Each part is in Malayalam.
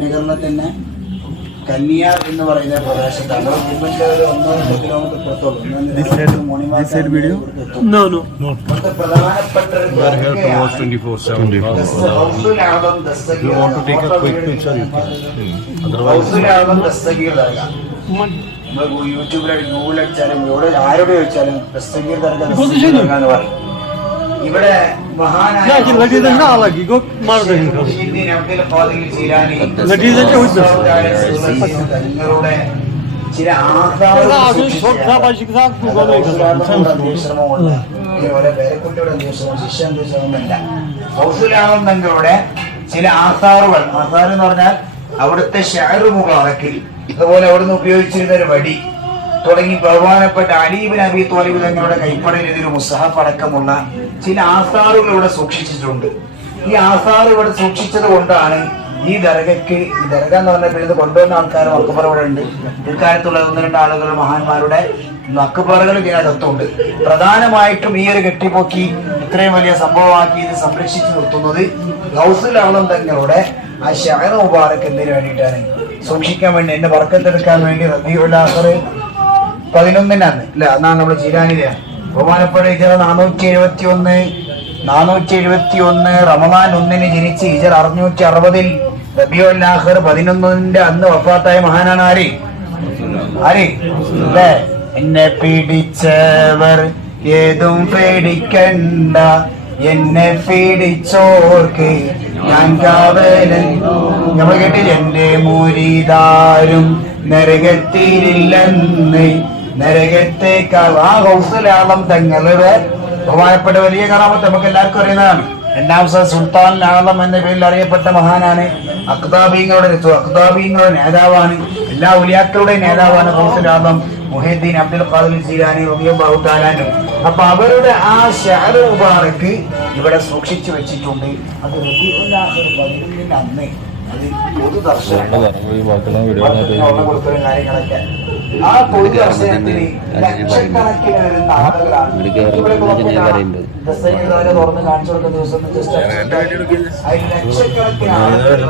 ശ്രീനഗറിലെ തന്നെ കന്യാർ എന്ന് പറയുന്ന പ്രദേശത്താണ്. ഇവിടുത്തെ ഒരു 1-2 കിലോമീറ്റർ പുറത്തോട്ട് പ്രധാനപ്പെട്ട യൂട്യൂബിൽ ഗൂഗിൾ അടിച്ചാലും ഇവിടെ ആരോട് ചോദിച്ചാലും ദസ്തഗീർ ദർഗ എന്ന് പറയും. ഇവിടെ മഹാനായ ചില പേരക്കുട്ടിയുടെ അന്വേഷണം ശിഷ്യാന്വേഷണമല്ല, ഹൗസുലാളം തങ്ങളുടെ ചില ആസാറുകൾ. ആസാർ എന്ന് പറഞ്ഞാൽ അവിടുത്തെ ഷഅർ മുബാറക്കിൽ, അതുപോലെ അവിടുന്ന് ഉപയോഗിച്ചിരുന്ന ഒരു വടി തുടങ്ങി ബഹുമാനപ്പെട്ട അലി ഇബ്നു അബീ ത്വാലിബ് തങ്ങളുടെ കൈപ്പടയിൽ ഇതൊരു മുസ്ഹഫ് അടക്കമുള്ള ചില ആസാറുകൾ ഇവിടെ സൂക്ഷിച്ചിട്ടുണ്ട്. ഈ ആസാർ ഇവിടെ സൂക്ഷിച്ചത് കൊണ്ടാണ് ഈ ദർഗയ്ക്ക്, ഈ ദർഗ എന്ന് പറഞ്ഞ പേര് കൊണ്ടുവന്ന ആൾക്കാർ മക്കബറ ഇവിടെ ഉണ്ട്. ഇക്കാലത്തുള്ള 1-2 ആളുകൾ മഹാന്മാരുടെ മക്കബറകൾ ഇതിനകത്തുണ്ട്. പ്രധാനമായിട്ടും ഈ ഒരു കെട്ടിപ്പൊക്കി ഇത്രയും വലിയ സംഭവമാക്കി ഇത് സംരക്ഷിച്ചു നിർത്തുന്നത് ഗൗസുൽ ആളം തങ്ങളുടെ ആ ഷഅർ മുബാറക് എന്നതിന് വേണ്ടിയിട്ടാണ്, സൂക്ഷിക്കാൻ വേണ്ടി, എന്നെ ബർക്കത്തെടുക്കാൻ വേണ്ടി. റബീഉൽ ആഖിർ 11 അല്ല, അന്നാണ് നമ്മൾ ജീലാനിലെ ബഹുമാനപ്പെട്ട ഹിജറ 471 റമദാൻ 1 ജനിച്ച് ഹിജറ 660 റബീഉൽ ആഖിർ 11 അന്ന് വഫാത്തായ മഹാനാണ് ആര് അല്ലേ? എന്നെ പിടിച്ചവർ ഏതും പേടിക്കണ്ട, എന്നെ പീഡിച്ചോർക്ക് ഞാൻ കാവലൻ. നമ്മൾ കേട്ടില്ല, എന്റെ മുരീദാരും നരകത്തിലില്ലെന്ന്, നരകത്തേക്കാൾ. ആ ഗൗസുൽ ആളം തങ്ങളുടെ ബഹുമാനപ്പെട്ട വലിയ കറാമത്ത് നമുക്ക് എല്ലാവർക്കും അറിയുന്നതാണ്. 2ാം സുൽത്താൻ ആളം എന്ന പേരിൽ അറിയപ്പെട്ട മഹാനാണ്. അഖ്താബീങ്ങളുടെ നേതാവാണ്, എല്ലാ ഉലിയാക്കളുടെയും നേതാവാണ് ഗൗസുൽ ആളം മുഹീദ്ദീൻ അബ്ദുൽ ഖാദിർ ജീലാനി റളിയല്ലാഹു തആല അൻഹു. അപ്പൊ അവരുടെ ആ ഷഅർ മുബാറക് ഇവിടെ സൂക്ഷിച്ചു വെച്ചിട്ടുണ്ട്. അത് റബീഉൽ ആഖിർ 11 അന്ന് അത് പൊതുദർശനം കാര്യങ്ങളൊക്കെ. ആ പൊതുദർശനത്തിന് ലക്ഷക്കണക്കിന് വരുന്ന ആളുകളാണ് ഇവിടെ തുറന്ന് കാണിച്ചു കൊടുക്കുന്ന ദിവസം. ലക്ഷക്കണക്കിന് ആളുകൾ അതിനു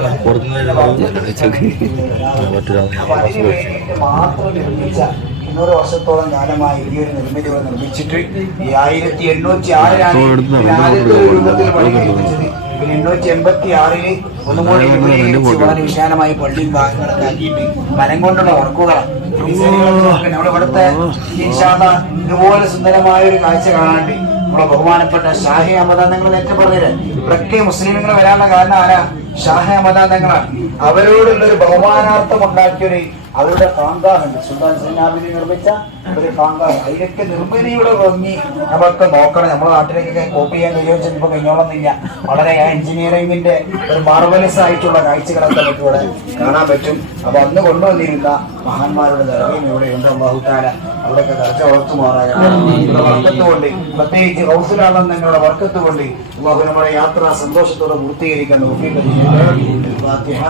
വേണ്ടിയിട്ട് മാത്രം നിർമ്മിച്ച 200 വർഷത്തോളം കാലമായി ഈ ഒരു നിർമ്മിതി ഇവിടെ നിർമ്മിച്ചിട്ട് 1806 ആദ്യത്തെ ഒരു രൂപത്തിൽ പണി കഴിപ്പിച്ചത്. പിന്നെ 886 ഒന്നും കൂടി വിശാലമായി പള്ളിയും ഭാഗങ്ങളൊക്കെ ആക്കിയിട്ട് മരം കൊണ്ടുള്ള വർക്കുകളാണ്. നമ്മുടെ ഇവിടുത്തെ ഇതുപോലെ സുന്ദരമായ ഒരു കാഴ്ച കാണാണ്ട് നമ്മളെ ബഹുമാനപ്പെട്ട ഷാഹി അഹമ്മദ് നിങ്ങൾ നേരത്തെ പറഞ്ഞില്ലേ, ഇവിടൊക്കെ മുസ്ലിമുകൾ വരാനുള്ള കാരണം ആരാ? ഷാഹി അഹമ്മദ് തങ്ങളാണ്. അവരോടുള്ള ഒരു ബഹുമാനാർത്ഥം ഉണ്ടാക്കിയൊരു അവരുടെ കാങ്കാഹുണ്ട്, സുൽത്താൻ സൈനാബിനി നിർമ്മിച്ച ഒരു കാങ്കാഹ്. അതിലൊക്കെ നിർമ്മിതിയുടെ ഭംഗി നമ്മളൊക്കെ നോക്കണം. നമ്മുടെ നാട്ടിലേക്കൊക്കെ കോപ്പി ചെയ്യാൻ കഴിയുമെന്ന് ചിലപ്പോൾ കഴിഞ്ഞോളന്നില്ല. വളരെ എഞ്ചിനീയറിംഗിന്റെ ഒരു മാർവലസ് ആയിട്ടുള്ള കാഴ്ചകളൊക്കെ നമുക്ക് ഇവിടെ കാണാൻ പറ്റും. അപ്പൊ അന്ന് കൊണ്ടുവന്നിരുന്ന മഹാന്മാരുടെ ദർഗയും ഇവിടെയുണ്ട്. അല്ലാഹു തആല അവിടെയൊക്കെ ദർജ വളർത്തുമാറാകട്ടെ. ഇവിടെ വർക്കത്ത് കൊണ്ട്, പ്രത്യേകിച്ച് ഗൗസുൽ ആളം തങ്ങളുടെ വർക്കത്ത് കൊണ്ട് അല്ലാഹു നമ്മുടെ യാത്ര സന്തോഷത്തോടെ പൂർത്തീകരിക്കാൻ തൗഫീഖ് ചെയ്യട്ടെ. ഫാത്തിഹ.